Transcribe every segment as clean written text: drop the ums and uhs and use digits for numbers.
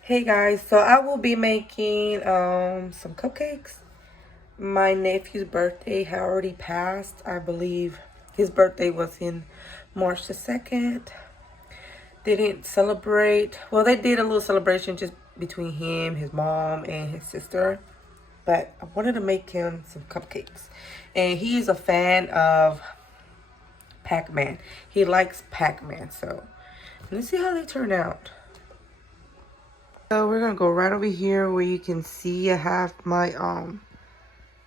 Hey guys, so I will be making some cupcakes. My nephew's birthday had already passed. I believe his birthday was in March the 2nd. They didn't celebrate. Well, they did a little celebration just between him, his mom, and his sister. But I wanted to make him some cupcakes. And he is a fan of Pac-Man. He likes Pac-Man, so let's see how they turn out. So we're gonna go right over here where you can see I have my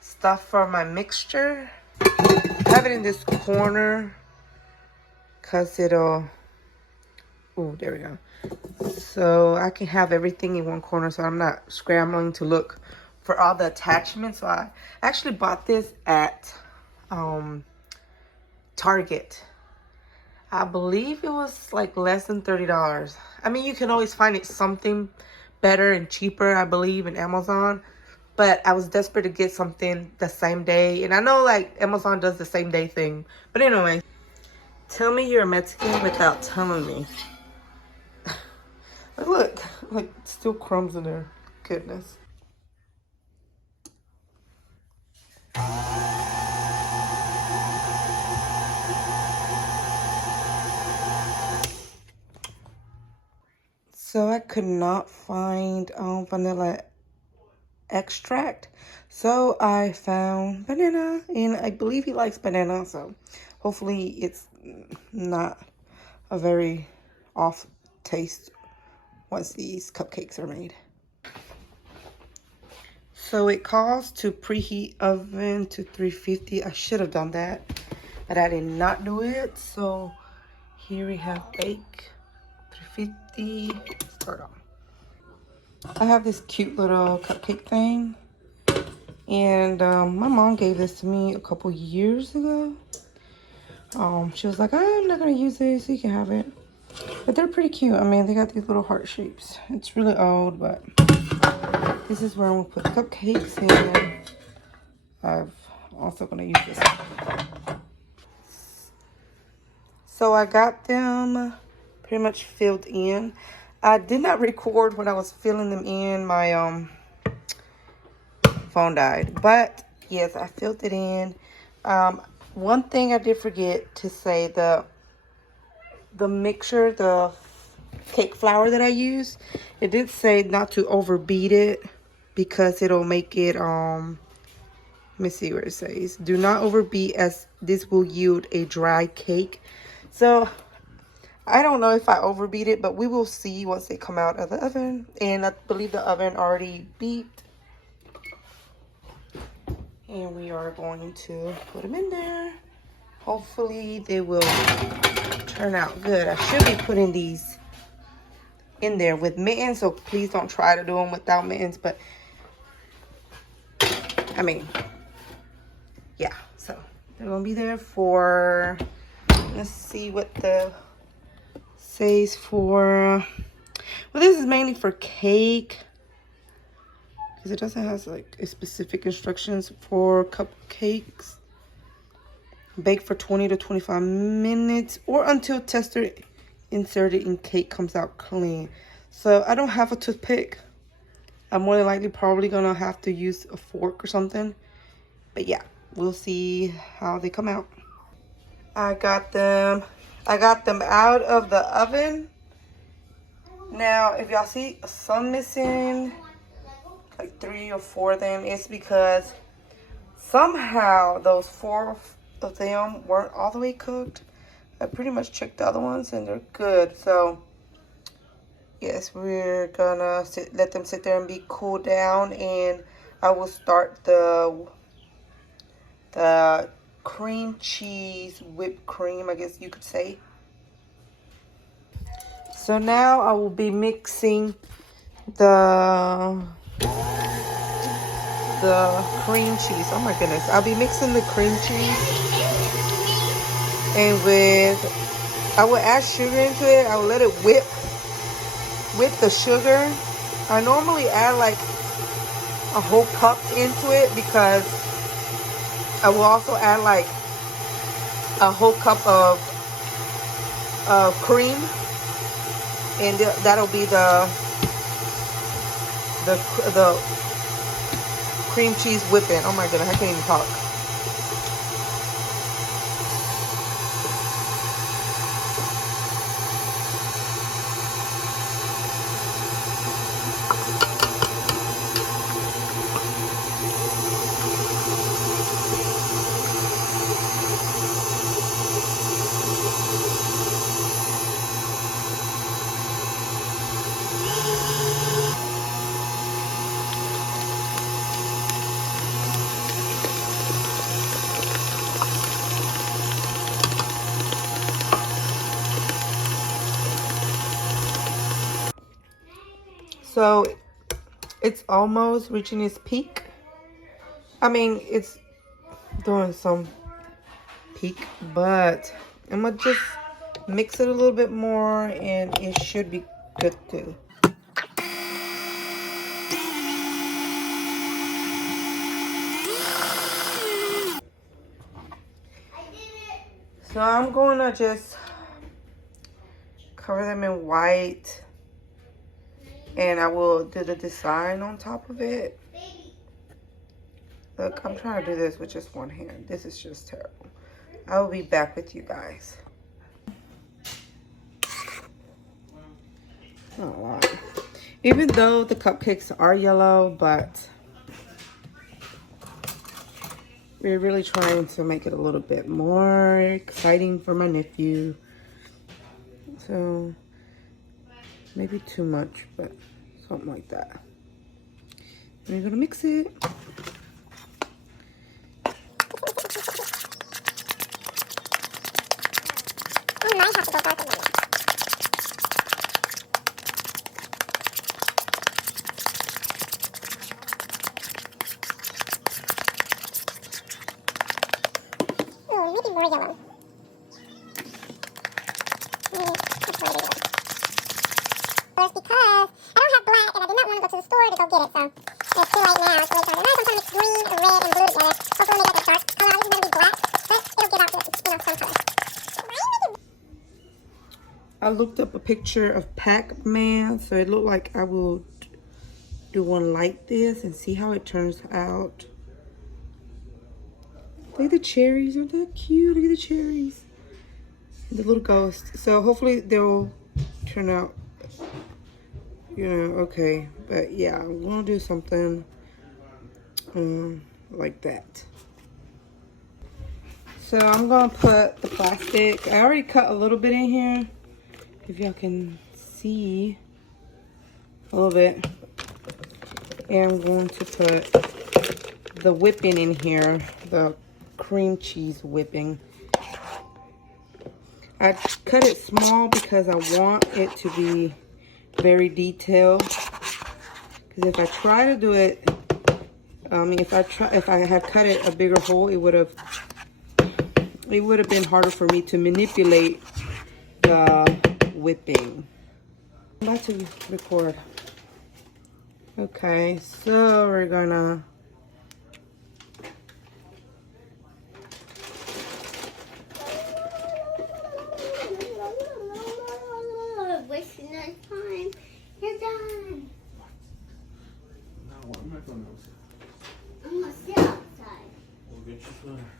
stuff for my mixture. I have it in this corner because it'll, oh, there we go. So I can have everything in one corner so I'm not scrambling to look for all the attachments. So I actually bought this at Target. I believe it was like less than $30. I mean, you can always find it something better and cheaper, I believe, in Amazon. But I was desperate to get something the same day. And I know, like, Amazon does the same day thing. But anyway, tell me you're a Mexican without telling me. Look, like, still crumbs in there. Goodness. So I could not find vanilla extract. So I found banana, and I believe he likes banana. So hopefully it's not a very off taste once these cupcakes are made. So it calls to preheat oven to 350. I should have done that, but I did not do it. So here we have bake 350. Start on. I have this cute little cupcake thing, and my mom gave this to me a couple years ago. She was like, I'm not gonna use this, you can have it. But they're pretty cute. I mean, they got these little heart shapes. It's really old, but this is where I'm gonna put cupcakes in. I'm also gonna use this. So I got them pretty much filled in. I did not record when I was filling them in. My phone died. But yes, I filled it in. One thing I did forget to say, the mixture, the cake flour that I use, it did say not to overbeat it because it'll make it, let me see where it says. Do not overbeat as this will yield a dry cake. So I don't know if I overbeat it, but we will see once they come out of the oven. And I believe the oven already beeped. And we are going to put them in there. Hopefully they will turn out good. I should be putting these in there with mittens, so please don't try to do them without mittens. But I mean, yeah, so they're gonna be there for, let's see what the says for. Well, this is mainly for cake because it doesn't have like a specific instructions for cupcakes. Bake for 20 to 25 minutes or until tester inserted in cake comes out clean. So I don't have a toothpick. I'm more than likely probably gonna have to use a fork or something. But yeah, we'll see how they come out. I got them out of the oven. Now, if y'all see some missing, like 3 or 4 of them, it's because somehow those 4 of them weren't all the way cooked. I pretty much checked the other ones and they're good. So yes, we're gonna let them sit there and be cooled down, and I will start the cream cheese whipped cream, I guess you could say. So now I will be mixing the cream cheese. Oh my goodness. I'll be mixing the cream cheese. And I will add sugar into it. I will let it whip the sugar. I normally add like a whole cup into it because I will also add like a whole cup of cream. and that'll be the cream cheese whipping. Oh my goodness, I can't even talk. So it's almost reaching its peak. I mean, it's doing some peak, but I'm gonna just mix it a little bit more and it should be good too. So I'm gonna just cover them in white. And I will do the design on top of it. Look, I'm trying to do this with just one hand. This is just terrible. I will be back with you guys. Oh, even though the cupcakes are yellow, but we're really trying to make it a little bit more exciting for my nephew. So maybe too much, but something like that. And we're gonna mix it. Oh, maybe more yellow. First, because I don't have black and I did not want to go to the store to go get it, so it's too late now. So I'm trying to mix green and red and blue together. Hopefully we get the dark color. This is going to be black, but it'll give out the, some color. I looked up a picture of Pac-Man, so it looked like I will do one like this and see how it turns out. Look at the cherries, aren't that cute? Look at the cherries. And the little ghost. So hopefully they'll turn out, you know, okay. But yeah, I'm gonna do something like that. So I'm gonna put the plastic. I already cut a little bit in here, if y'all can see a little bit. And I'm going to put the whipping in here, the cream cheese whipping. I cut it small because I want it to be very detailed. Because if I try to do it, if I had cut it a bigger hole, it would have been harder for me to manipulate the whipping. I'm about to record. Okay, so we're gonna wasting no time. You're done. No, I'm not going outside. I'm gonna sit outside. We'll get your sweater.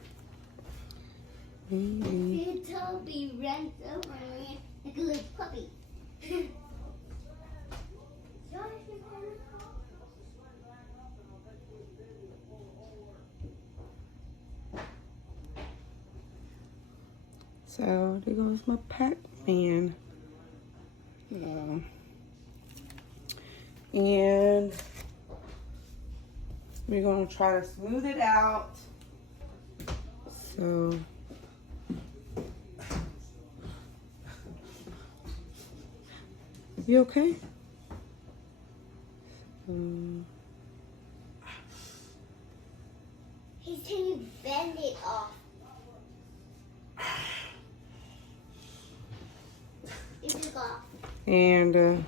Toby runs over me like a little puppy. So there goes my Pac-Man. And we're gonna try to smooth it out. So you okay? He's telling you bend it off. It took off. And It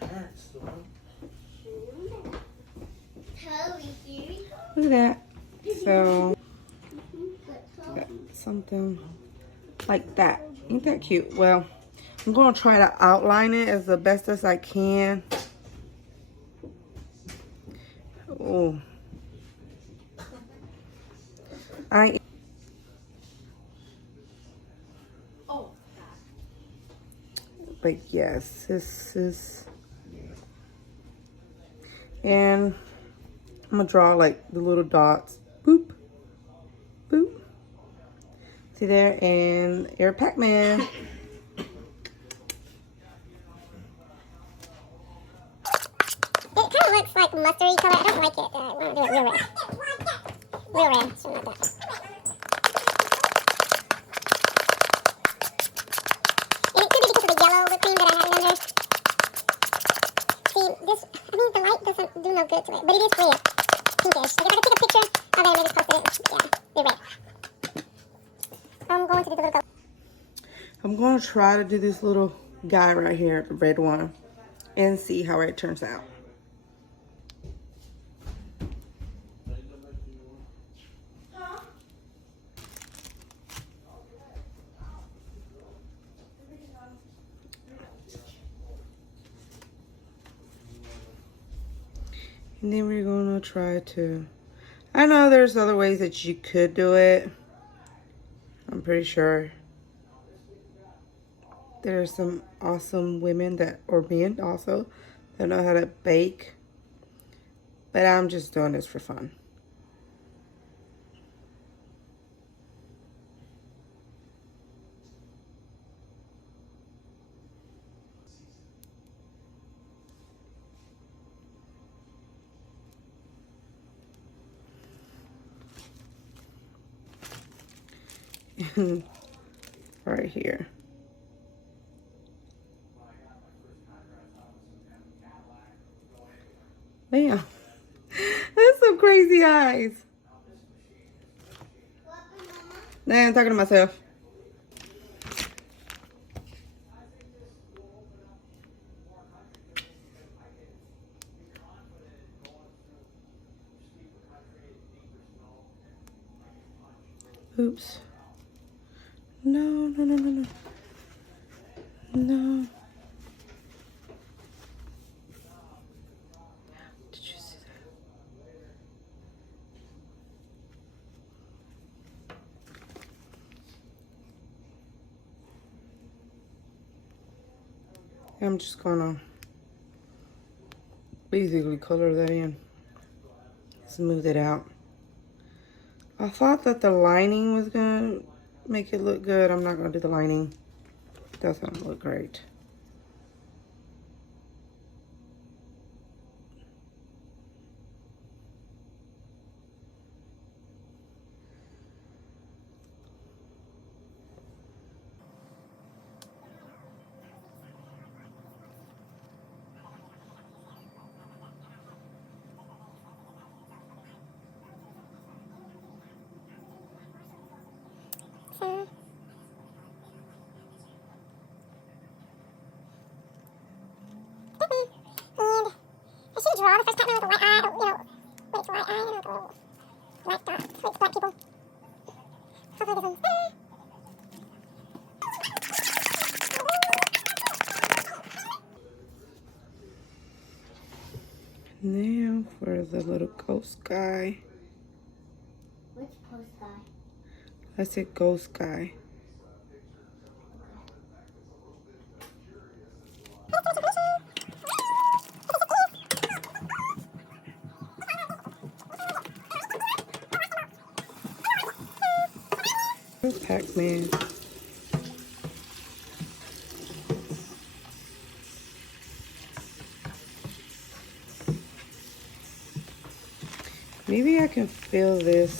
hurts, though. Toby, here we go. look at that. So got something like that. Ain't that cute? Well, I'm going to try to outline it as the best as I can. Oh. But yes, this is, and I'm gonna draw like the little dots. Boop, boop. See there, and you're Pac-Man. It kind of looks like mustardy color. I don't like it. I want to do it real red. Real red. Something like that. And it could be because of the yellow whipped cream that I have under. See, this, I mean, the light doesn't do no good to it, but it is red. Pinkish. Like if I could take a picture of it and I just posted it, yeah, they're red. I'm going to do the little goat. I'm gonna try to do this little guy right here, the red one, and see how it turns out. And then we're gonna try to, I know there's other ways that you could do it. I'm pretty sure there's some awesome women that, or men also, that know how to bake. But I'm just doing this for fun. Right here. Damn. That's some crazy eyes. Nah, I'm talking to myself. Oops. No, no, no, no, no. No. Did you see that? I'm just gonna basically color that in. Smooth it out. I thought that the lining was gonna make it look good. I'm not gonna do the lining. It doesn't look great. So, and I should draw the first Pac-Man with a white eye, you know, but it's a white eye, you know, with a little black dot, so it's black people. Hopefully this one's better. Now for the little ghost guy. Which post guy? I said ghost guy. Pac-Man. Maybe I can fill this.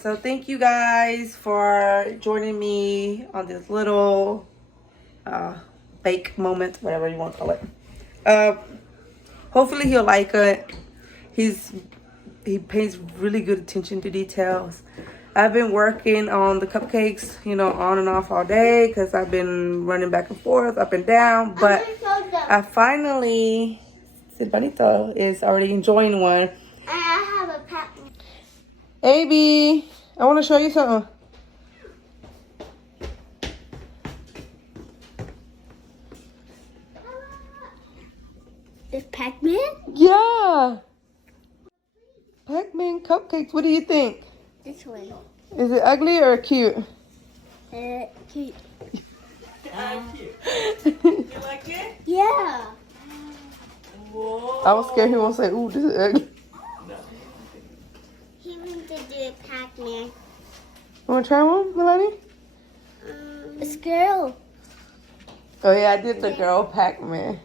So thank you guys for joining me on this little bake moment, whatever you want to call it. Hopefully he'll like it. He pays really good attention to details. I've been working on the cupcakes, you know, on and off all day because I've been running back and forth, up and down. But I finally, Silvanito is already enjoying one. I have a Pac-Man. AB, I want to show you something. This Pac-Man? Yeah. Pac-Man Cupcakes. What do you think? This one. Is it ugly or cute? Cute. You like it? Yeah. Whoa. I was scared he won't say, ooh, this is ugly. No. He wants to do Pac-Man. You want to try one, Melanie? It's girl. Oh, yeah, I did the girl Pac-Man.